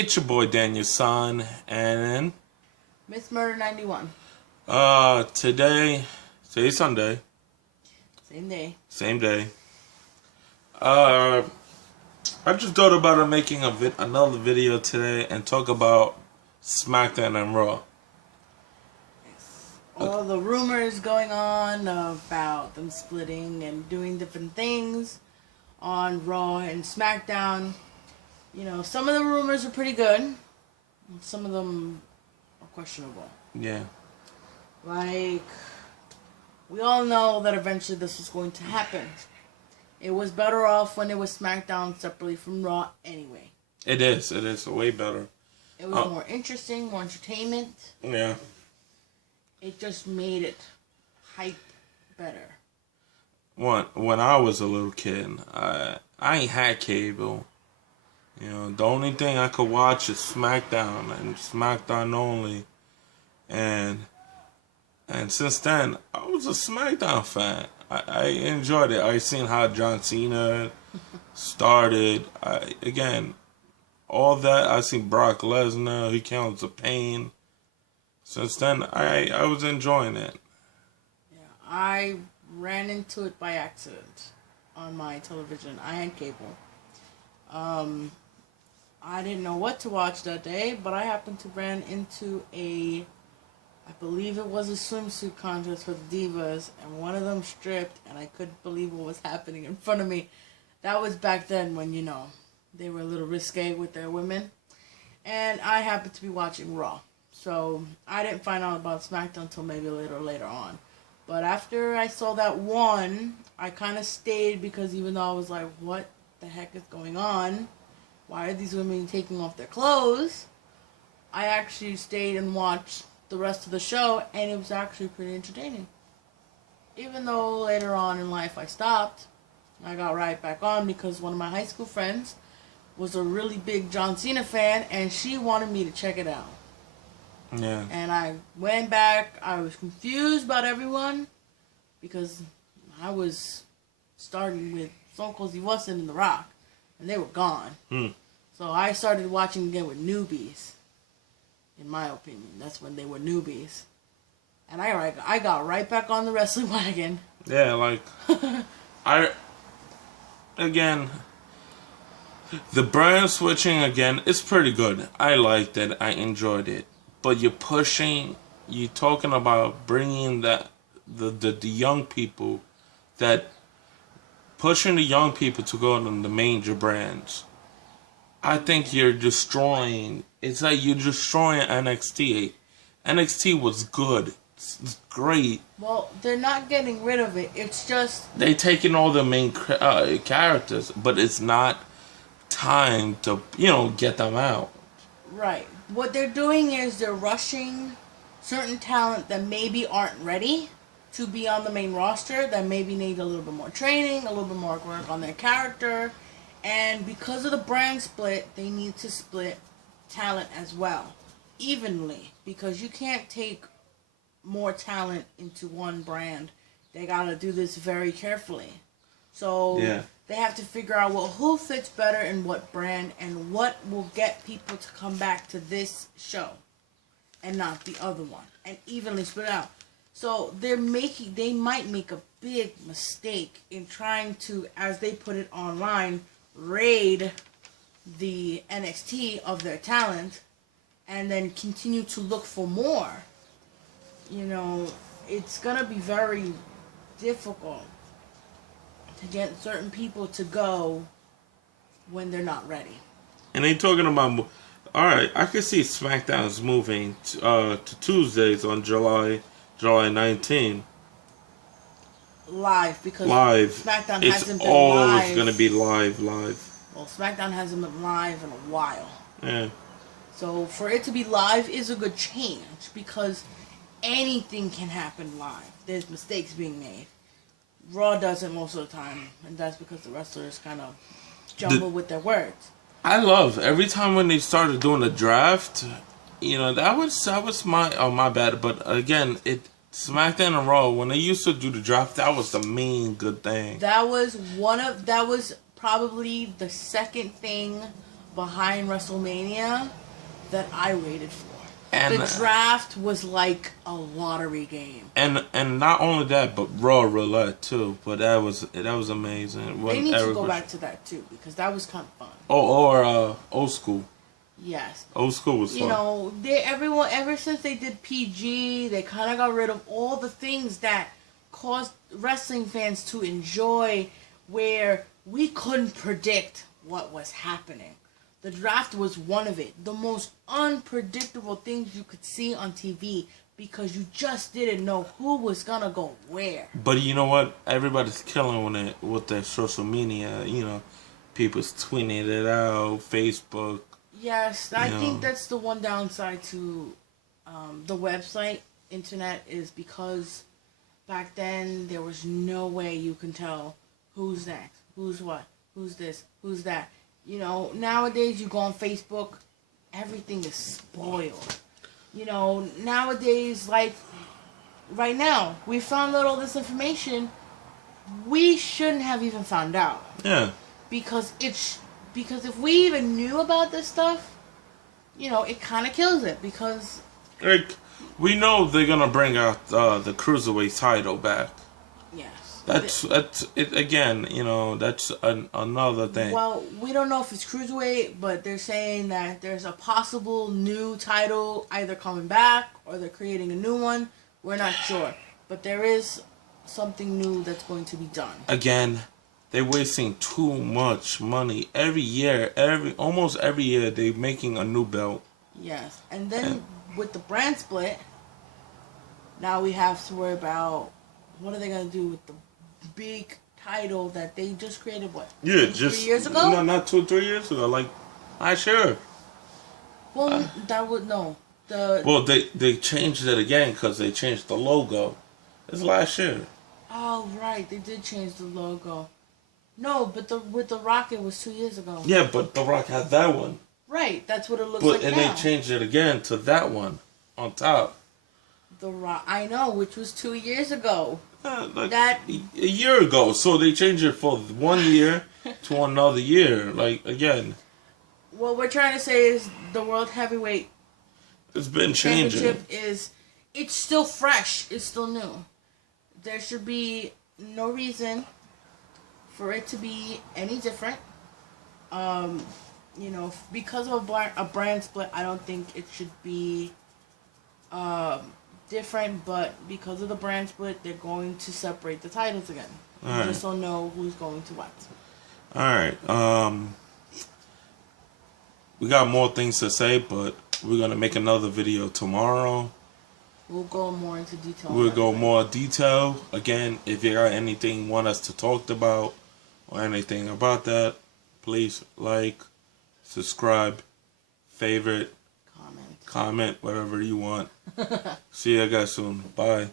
It's your boy Daniel San, and Miss Murder 91. today's Sunday. Same day. Same day. I just thought about making another video today and talk about SmackDown and Raw. All the rumors going on about them splitting and doing different things on Raw and SmackDown. You know, some of the rumors are pretty good. Some of them are questionable. Yeah. Like, we all know that eventually this was going to happen. It was better off when it was SmackDown separately from Raw anyway. It is way better. It was more interesting, more entertainment. Yeah. It just made it hype better. When I was a little kid, I ain't had cable. You know, the only thing I could watch is SmackDown and SmackDown only. And since then, I was a SmackDown fan. I enjoyed it. I seen how John Cena started. Again, all that. I seen Brock Lesnar. He counts the pain. Since then, I was enjoying it. Yeah, I ran into it by accident on my television. I had cable. I didn't know what to watch that day, but I happened to run into I believe it was a swimsuit contest for the Divas, and one of them stripped, and I couldn't believe what was happening in front of me. That was back then when, you know, they were a little risque with their women. And I happened to be watching Raw. So I didn't find out about SmackDown until maybe later on. But after I saw that one, I kind of stayed because even though I was like, what the heck is going on? Why are these women taking off their clothes? I actually stayed and watched the rest of the show, and it was actually pretty entertaining. Even though later on in life I stopped, I got right back on because one of my high school friends was a really big John Cena fan, and she wanted me to check it out. Yeah. And I went back. I was confused about everyone because I was starting with Stone Cold Steve Austin and The Rock, and they were gone. So I started watching again with newbies. In my opinion, that's when they were newbies, and I got right back on the wrestling wagon. Yeah, like again, the brand switching again is pretty good. I liked it. I enjoyed it. But you're talking about bringing the young people, pushing the young people to go on the major brands. I think you're destroying. It's like you're destroying NXT. NXT was good. It's great. Well, they're not getting rid of it. It's just they taking all the main characters, but it's not time to get them out. Right. What they're doing is they're rushing certain talent that maybe aren't ready to be on the main roster, that maybe need a little bit more training, a little bit more work on their character. And because of the brand split, they need to split talent as well, evenly. Because you can't take more talent into one brand. They gotta do this very carefully. So they have to figure out who fits better in what brand and what will get people to come back to this show and not the other one, and evenly split out. So they might make a big mistake in trying to, as they put it online, raid the NXT of their talent and then continue to look for more. You know, it's gonna be very difficult to get certain people to go when they're not ready. And they talking about, alright, I can see SmackDown's moving to Tuesdays on July 19th. Live, because SmackDown hasn't been live. It's always going to be live. Well, SmackDown hasn't been live in a while. Yeah. So for it to be live is a good change, because anything can happen live. There's mistakes being made. Raw doesn't most of the time, and that's because the wrestlers kind of jumble with their words. I love every time when they started doing the draft. You know, that was my bad. But again, SmackDown and Raw, when they used to do the draft, that was the main good thing. That was probably the second thing behind WrestleMania that I waited for. And the draft was like a lottery game. And not only that, but Raw Roulette too. But that was amazing. They need to go back to that too, because that was kind of fun. Or Old School. Yes. Old School was fun. You know, everyone ever since they did PG, they kind of got rid of all the things that caused wrestling fans to enjoy, where we couldn't predict what was happening. The draft was one of it. The most unpredictable things you could see on TV, because you just didn't know who was gonna go where. But you know what? Everybody's killing with their social media. You know, people's tweeting it out, Facebook. Yes, I think that's the one downside to the website, internet, is because back then there was no way you can tell who's next, who's what, who's this, who's that. You know, nowadays you go on Facebook, everything is spoiled. You know, nowadays, like, right now, we found out all this information we shouldn't have even found out. Yeah. Because if we even knew about this stuff, you know, it kind of kills it, because... Like, we know they're going to bring out the Cruiserweight title back. Yes. That's it again, you know, that's another thing. Well, we don't know if it's Cruiserweight, but they're saying that there's a possible new title either coming back or they're creating a new one. We're not sure. But there is something new that's going to be done. Again, they're wasting too much money. Almost every year they're making a new belt. Yes. And then with the brand split, now we have to worry about what are they going to do with the big title that they just created, what? Yeah, 3 years ago? No, not 2 or 3 years ago. Like, last year. Well, that would no. Well, they changed it again because they changed the logo. It's last year. Oh right, they did change the logo. No, but with the Rock, it was 2 years ago. Yeah, but The Rock had that one. Right, that's what it looks like now. And they changed it again to that one on top. The Rock, I know, which was 2 years ago. Like that a year ago, so they changed it for 1 year to another year. Like, again, what we're trying to say is the World Heavyweight it's been changing. It's still fresh, it's still new. There should be no reason for it to be any different. You know, because of a brand split, I don't think it should be different, but because of the brand split, they're going to separate the titles again. You just don't know who's going to what. Alright, we got more things to say, but we're going to make another video tomorrow. We'll go more into detail. We'll go more detail. Again, if you got anything you want us to talk about or anything about that, please like, subscribe, favorite, comment, whatever you want. See you guys soon. Bye.